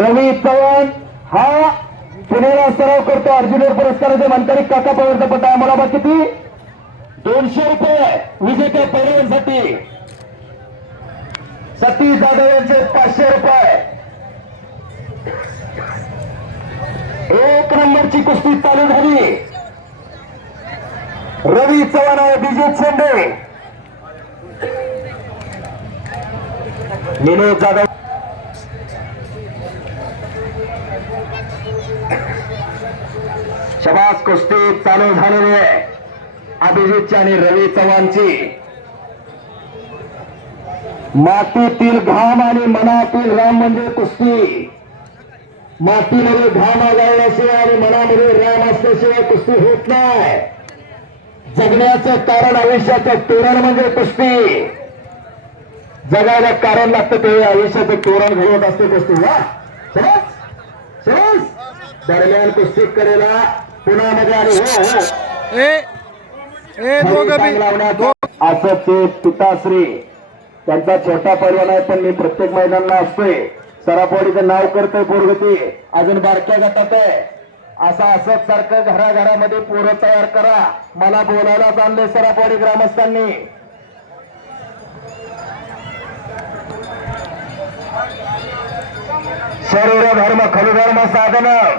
रवी चव्हाण हा पुण्याला सराव करतो अर्जुन पुरस्काराचे मानकरी काका पवारचा पट्टा मला बा किती? दोनशे रुपये विजेत्या पैलवांसाठी सतीश जाधव यांचे पाचशे रुपये. एक नंबरची कुस्ती चालू झाली. रवी चव्हाण आहे अभिजित शेंडे. निलेश जाधव शबास कुस्ती चालू झालेली आहे. अभिजितची आणि रवी चव्हाणची. मातीतील घाम आणि मनातील राम म्हणजे कुस्ती. मातीमध्ये घाम आगाळल्याशिवाय आणि मनामध्ये राम असल्याशिवाय कुस्ती होत नाही. जगण्याचं कारण आयुष्याचं तोरण म्हणजे कुस्ती. जगायला कारण लागतं ते आयुष्याचं तोरण घडवत असते कुस्ती. वा. दरम्यान कुस्ती करेला पुण्यामध्ये आणि हो हो. ए ए दोघं बी. दो- असं ते पिताश्री. त्यांचा छोटा पैलवान आहे पण मी प्रत्येक मैदानाला असतोय. सरापवाडीचं नाव करतोय पोरगती. अजून बारक्या गटात आहे. असं असंच सारखं घराघरामध्ये पोरं तयार करा. मला बोलायला आणले सरापवाडी ग्रामस्थांनी. शरीर धर्म खलुधर्म साधन.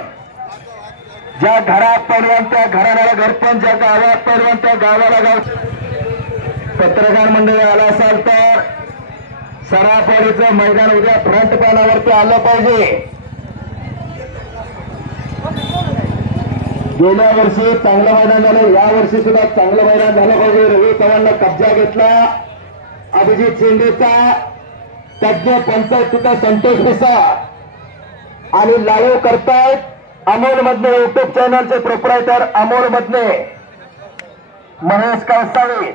ज्या घरात पैलवान त्या घर घरपण ज्या गावात पैलवान त्या गावाला गाव पत्रकार मंडळी आला असाल तर सराफवाडीचं मैदान उद्या फ्रंट पॅनावरती आलं पाहिजे. गेल्या वर्षी चांगलं मैदान झालं या वर्षी सुद्धा चांगलं मैदान झालं पाहिजे. रवी चव्हाणनं कब्जा घेतला. अभिजित शिंदेचा तज्ज्ञ पंचायत तिथं संतोष मिसा आणि लाईव्ह करतायत. अमोल मधने युट्यूब चॅनलचे प्रोप्रायटर अमोल मधने महेश काळसाळे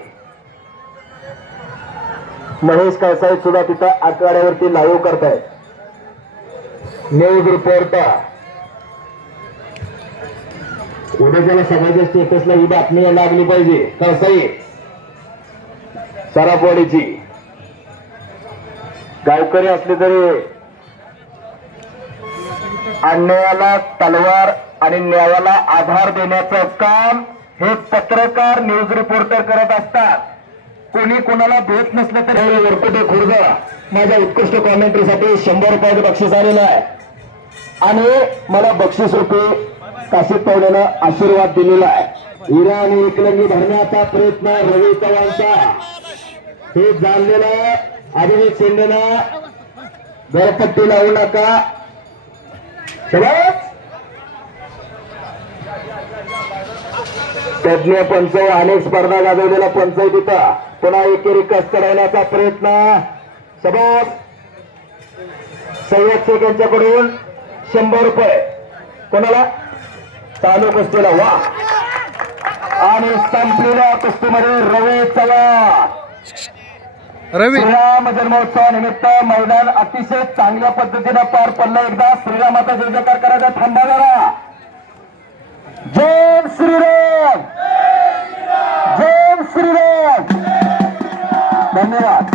महेश काळसाहेब सुद्धा तिथं आठवड्यावरती लाईव्ह करतायत. न्यूज रिपोर्टर उद्याच्याला समाजाच्या स्टेटसला ही बातमी लागली पाहिजे. कळसाई सरापवाडीची गावकरी असले तरी अन्यायाला तलवार आणि न्यायाला आधार देण्याचं काम हे पत्रकार न्यूज रिपोर्टर करत असतात. कोणी कोणाला भेट नसलं तर हे वरकुटे खुर्द माझ्या उत्कृष्ट कॉमेंट्रीसाठी शंभर रुपयाचं बक्षीस आलेलं आहे. आणि मला बक्षीस रुपये काशी पावड्यानं आशीर्वाद दिलेला आहे. हिरा आणि एकलंगी भरण्याचा प्रयत्न रवी चव्हाणचा. हे जाणलेलं अभिजित शिंदेनं घरपट्टी लावू नका. तज्ञ पंच अनेक स्पर्धा गाजवलेला पंच आहे तिथं पुन्हा एकेरी कस चढवण्याचा प्रयत्न. शबास सय्यद शेख यांच्याकडून शंभर रुपये. कोणाला? चालू कुस्तीला. वा. आणि संपलेल्या कुस्तीमध्ये रवी चव्हाण. रवी. श्रीराम जन्मोत्सवानिमित्त मैदान अतिशय चांगल्या पद्धतीनं पार पडलं. एकदा श्रीरामाचा जय जयकार करायचा थांबा जरा. जय श्रीराम. जय श्रीराम. धन्यवाद.